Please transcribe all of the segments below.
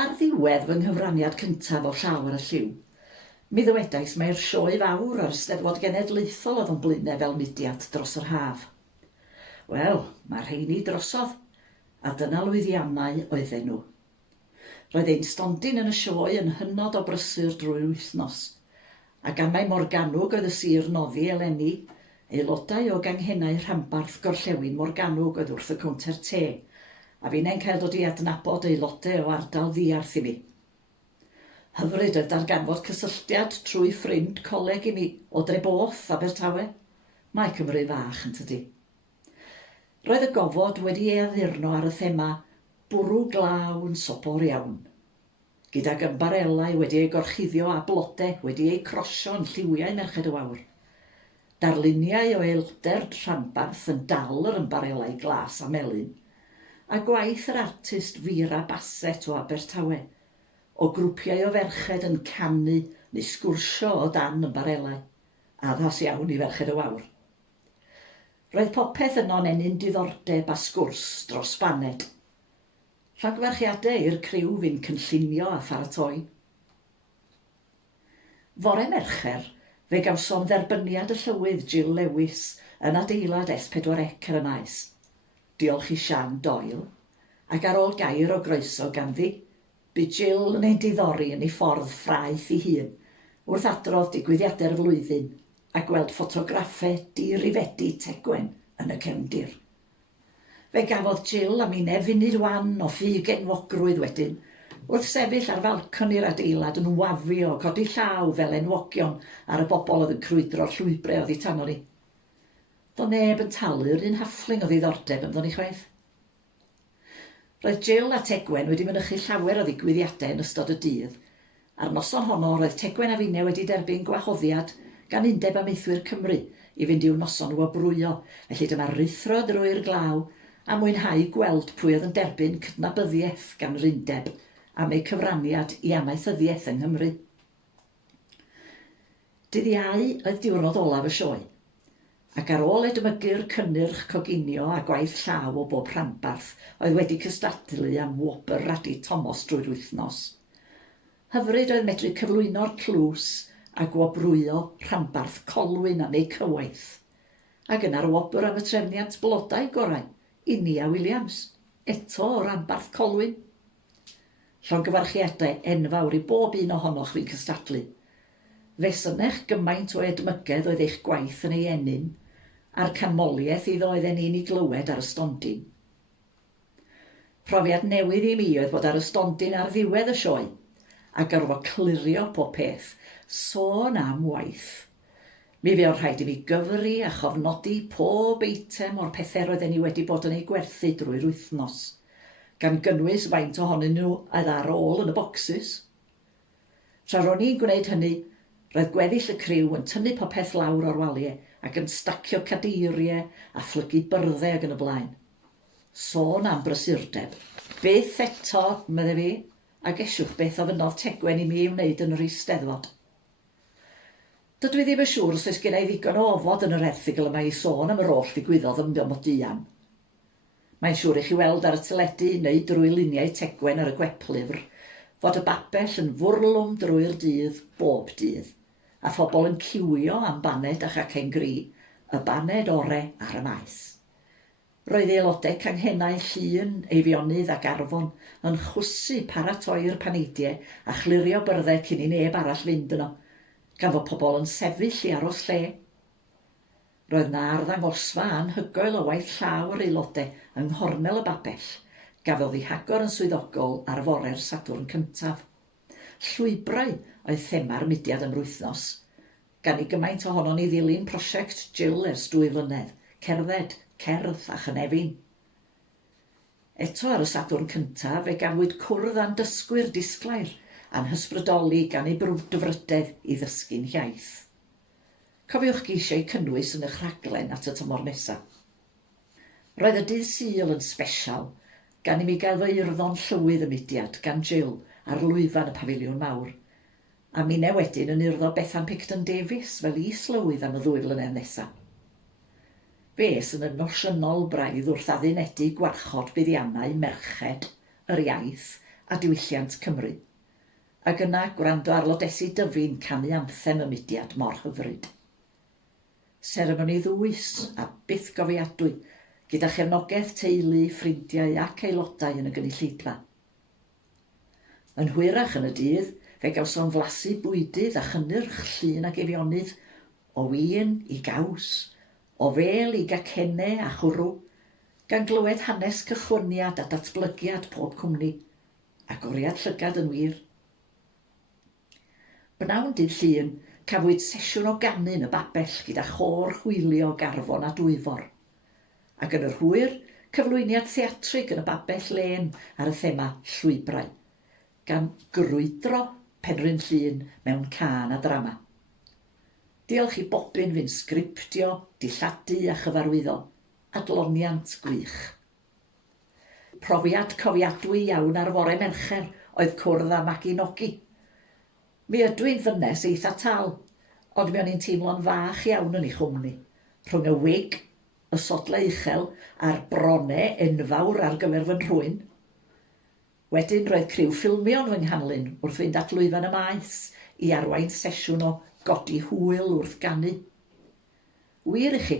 Ar ddiwedd fy nghyfraniad cyntaf o Llaw ar y Llyw, mi ddywedais mae'r sioe fawr o'r Eisteddfod Genedlaethol oedd yn blaenau fel mudiad dros yr haf. Wel, mae rheini drosodd, a dyna lwyddiannau oedden nhw. Roedd ein stondin yn y sioe yn hynod o brysur drwy'r wythnos, a gan mai Morgannwg oedd y sir noddi eleni, aelodau o ganghennau rhanbarth Gorllewin Morgannwg oedd wrth y cownter te, a fi'n ein cael dod i adnabod aelodau o ardal ddiarth i mi. Hyfryd oedd darganfod cysylltiad trwy ffrind coleg i mi o Dreboth, Abertawe. Mae Cymru fach yn tydi. Roedd y gofod wedi ei addurno ar y thema bwrw glaw yn sobor iawn, gydag ymbarelau wedi ei gorchuddio a blodau wedi ei crosio yn lliwiau Merched y Wawr. Darluniau o eilder rhanbarth yn dal yr ymbarelau glas a melyn, a gwaith yr artist Fira Bassett o Abertawe, o grwpiau o ferched yn canu neu sgwrsio o dan ymbarelau, addas iawn i Ferched y Wawr. Roedd popeth yno'n enyn diddordeb a sgwrs dros baned. Rhagfarchiadau i'r criw fi'n cynllunio a pharatoi. Fore Mercher, fe gawsom dderbyniad y llywydd Jill Lewis yn adeilad S4C ar y maes. Diolch i Sian Doyle, ac ar ôl gair o groeso ganddi, bu Jill yn ei diddori yn ei ffordd ffraeth ei hun, wrth adrodd digwyddiadau'r flwyddyn, a gweld ffotograffau dirifedi tegwen yn y cefndir. Fe gafodd Jill am unau funud wan o ffug enwogrwydd wedyn, wrth sefyll ar falcon i'r adeilad yn wafio codi llaw fel enwogion ar y bobl oedd yn crwydro'r llwybrau oddi tan ni. Do neb yn talu'r un haffling o ddiddordeb ymddon ni chwaith. Roedd Jill a Tegwen wedi mynychu llawer o ddigwyddiadau yn ystod y dydd. Ar noson honno roedd Tegwen a finne wedi derbyn gwahoddiad gan Undeb Amaethwyr Cymru i fynd i'w noson o brwyo, felly dyma rithro drwy'r glaw a mwynhau gweld pwy oedd yn derbyn cydnabyddiaeth gan yr Undeb am ei cyfraniad i amaethyddiaeth yng Nghymru. Dydd Iau oedd diwrnod olaf y sioe, ac ar ôl edmygu'r cynnyrch coginio a gwaith llaw o bob rhanbarth oedd wedi cystadlu am wobr radi Thomas drwy'r wythnos. Hyfryd oedd medru cyflwyno'r tlws a gwobrwyo rhanbarth Colwyn am ei cywaith. Ac yna'r wobr am y trefniant blodau gorau, Inia Williams, eto o rhanbarth Colwyn. Llongyfarchiadau enfawr i bob un ohonoch fi'n cystadlu. Fe synech gymaint o edmygedd oedd eich gwaith yn ei enyn, a'r canmoliaeth iddo oedden ni'n ei glywed ar y stondin. Profiad newydd i mi oedd bod ar y stondin ar ddiwedd y sioe, a gorfod clirio pob peth, sôn am waith. Mi fe o'r rhaid i fi gyfri a chofnodi pob eitem o'r pethau roedden ni wedi bod yn ei gwerthu drwy'r wythnos, gan gynnwys faint ohonyn nhw oedd ar ôl yn y bocsys. Tra ro'n i'n gwneud hynny, roedd gweddill y criw yn tynnu popeth lawr o'r waliau ac yn stacio cadeiriau a phlygu byrddau ac yn y blaen. Sôn am brysurdeb. Beth eto, medde fi, a gesiwch beth o fynodd Tegwen i mi i'w wneud yn yr Eisteddfod. Dydw i ddim yn siŵr os oes gen i ddigon o ofod yn yr erthigol yma i sôn am yr oll ddigwyddodd ym Mdiomodian. Mae'n siŵr i chi weld ar y teledu neu drwy luniau Tegwen ar y gweplyfr fod y babell yn fwrlwm drwy'r dydd bob dydd, a phobl yn ciwio am baned a chacen gri, y baned ore ar y maes. Roedd aelodau canghennau Llŷn, Eifionydd ac Arfon yn chwsu paratoi'r paneidiau a chlirio byrddau cyn i neb arall fynd yno, gan fod pobl yn sefyll i aros lle. Roedd na arddangosfa anhygoel o waith llaw yr aelodau yng nghornel y babell, gafodd ei hagor yn swyddogol ar fore'r Sadwrn cyntaf. Llwybrau oedd thema'r mudiad am wythnos, gan i gymaint ohonon i ddilyn prosiect Jill ers 2 flynedd, cerdded, cerdd a chynefin. Eto ar y Sadwrn cyntaf fe gafwyd cwrdd a'n dysgwyr disglair a'n hysbrydoli gan ei brwdfrydedd i ddysgu'n iaith. Cofiwch geisiau cynnwys yn eich rhaglen at y tymor nesaf. Roedd y dydd Sul yn sbesial, gan i mi gael fy urddon llywydd y mudiad gan Jill ar lwyfan y pafiliwn mawr, a mi wedyn yn urddo Bethan Picton Davies fel is-lywydd am y 2 flynedd nesaf. Fe yn emosiynol braidd wrth addunedi gwarchod buddiannau merched, yr iaith a diwylliant Cymru, ac yna gwrando ar lodesi dyfu'n canu anthem y mudiad mor hyfryd. Seremoni ddwys a byth gofiadwy, gyda chefnogaeth teulu, ffrindiau ac aelodau yn y gynulleidfa. Yn hwyrach yn y dydd, fe gawsom flasu bwydydd a chynnyrch llun a gefionydd, o win i gaws, o fel i gacennau a chwrw, gan glywed hanes cychwyniad a datblygiad pob cwmni, a goriad llygad yn wir. Bnawn dydd Llun, cafwyd sesiwn o ganu yn y babell gyda chor chwilio Garfon a Dwyfor. Ac yn yr hwyr, cyflwyniad theatrig yn y babell len ar y thema llwybrau, gan grwydro Penrhyn Llyn mewn cân a drama. Diolch i bobyn fy'n sgriptio, dilladu a chyfarwyddo, adloniant gwych. Profiad cofiadwy iawn ar fore Mercher oedd cwrdd â Mabinogi. Mi ydw i'n ddynes eitha tal, ond mi o'n i'n teimlo'n fach iawn yn ei chwmni, rhwng y wig, y sodlau uchel a'r bronau enfawr ar gyfer fy nhrwyn. Wedyn roedd criw ffilmion fy nghanlyn wrth fynd at lwyfan y maes i arwain sesiwn o godi hwyl wrth ganu. Wir i chi,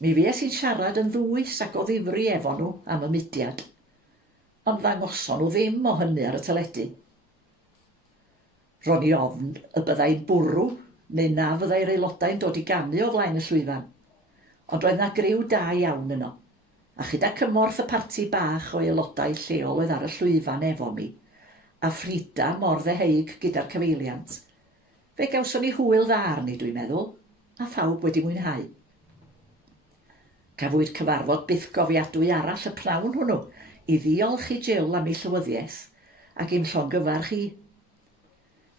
mi fues i'n siarad yn ddwys ac o ddifri efo nhw am y mudiad, ond ddangoson nhw ddim o hynny ar y teledu. Ro'n i ofn y byddai'n bwrw neu na fyddai'r aelodau'n dod i ganu o flaen y llwyfan, ond roedd na griw da iawn yno, a chyda cymorth y parti bach o aelodau lleol oedd ar y llwyfan efo mi, a Ffrida mor ddeheig gyda'r cyfeiliant. Fe gawson ni hwyl dda arni, dwi'n meddwl, a phawb wedi mwynhau. Cafwyd cyfarfod byth gofiadwy arall y pnawn hwnnw i ddiolch i Jill am ei llywyddiaeth ac i'm llongyfarch i.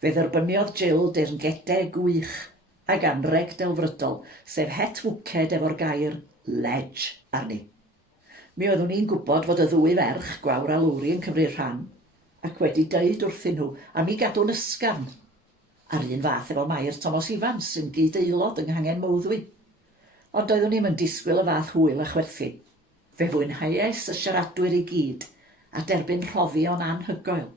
Fe dderbyniodd Jill deyrngedau gwych ac anreg delfrydol, sef het fwced efo'r gair ledge arni. Mi oeddwn i'n gwybod fod y ddwy ferch, Gwawr a Lowri, yn cymryd rhan, ac wedi dweud wrthyn nhw am ei gadw'n ysgafn, a'r un fath efo Mair Thomas Ifans sy'n gyd-aelod yng Nghangen Mowddwy. Ond doeddwn i'm yn disgwyl y fath hwyl a chwerthu. Fe fwynhauais y siaradwyr i gyd a derbyn rhoddion anhygoel,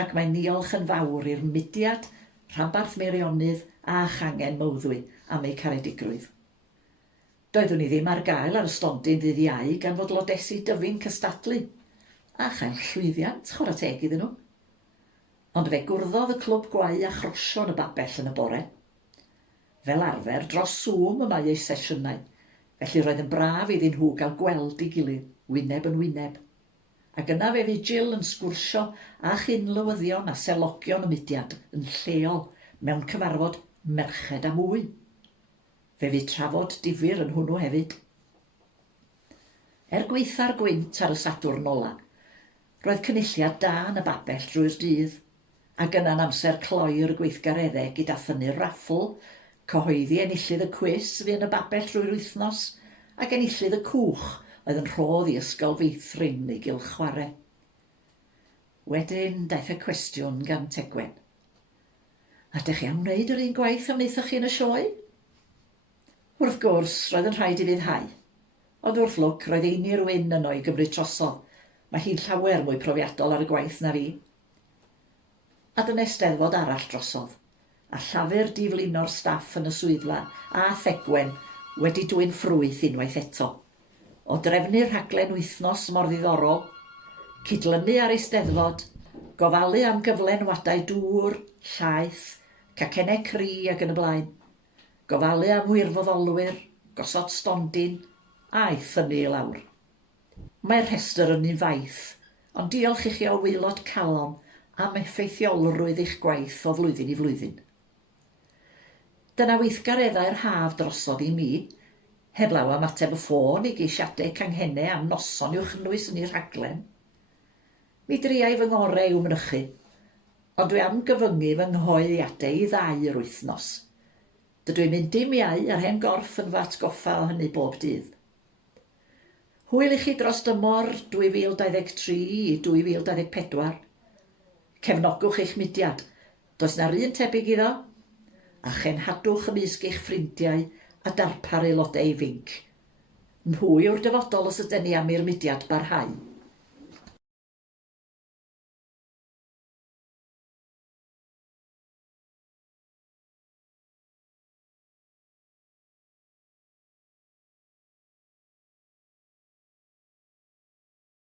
ac mae'n diolch yn fawr i'r mudiad, Rhanbarth Meirionydd a Changen Mowddwy am eu caredigrwydd. Doeddwn i ddim ar gael ar y stondin ddydd Iau gan fod lodesi dyfu'n cystadlu, a chael llwyddiant chwarae teg iddyn nhw. Ond fe gwrddodd y clwb gwau a chrosion y babell yn y bore. Fel arfer dros Zoom y mae eu sesiynau, felly roedd yn braf iddyn nhw gael gweld ei gilydd, wyneb yn wyneb. Ac yna fe fu Jill yn sgwrsio a chynlywyddion a selogion y mudiad yn lleol mewn cyfarfod merched a mwy. Fe fu trafod difyr yn hwnnw hefyd. Gweitha'r gwynt ar y Sadwrn ola, roedd cynulliad da yn y babell drwy'r dydd, ac yna'n amser cloi'r gweithgareddau gyda thynnu'r raffl, cyhoeddi enillydd y cwis fu yn y babell drwy'r wythnos, ac enillydd y cwch oedd yn rhodd i ysgol feithrin neu gylch chwarae. Wedyn daeth y cwestiwn gan Tegwen. Ydych chi am wneud yr un gwaith am wnaethoch chi yn y sioe? Wrth gwrs, roedd yn rhaid i fyddhau, ond wrth lwc roedd Einir Wyn yno i gymryd trosodd. Mae hi'n llawer mwy profiadol ar y gwaith na fi. A dyna Eisteddfod arall drosodd, a llafur diflino'r staff yn y swyddfa a Thegwen wedi dwyn ffrwyth unwaith eto. O drefnu'r rhaglen wythnos mor ddiddorol, cydlynu ar Eisteddfod, gofalu am gyflenwadau dŵr, llaeth, cacennau cri ac yn y blaen, gofalu am wirfoddolwyr, gosod stondin, a ei thynnu i lawr. Mae'r rhestr yn un faith, ond diolch i chi o waelod calon am effeithiolrwydd eich gwaith o flwyddyn i flwyddyn. Dyna weithgareddau'r haf drosodd i mi, heblaw am ateb y ffôn i geisiadau canghennau am noson i'w chynnwys yn ei rhaglen. Mi driai fy ngorau i'w mynychu, ond dwi am gyfyngu fy nghoeddiadau i ddau yr wythnos. Dydw i'n mynd dim iau ar hen gorff yn fy atgoffa o hynny bob dydd. Hwyl i chi dros dymor 2023 i 2024. Cefnogwch eich mudiad, does na'r un tebyg iddo, a chenhadwch ymysg eich ffrindiau a darpar aelodau ifinc. Nhw yw'r dyfodol os ydyn ni am i'r mudiad barhau.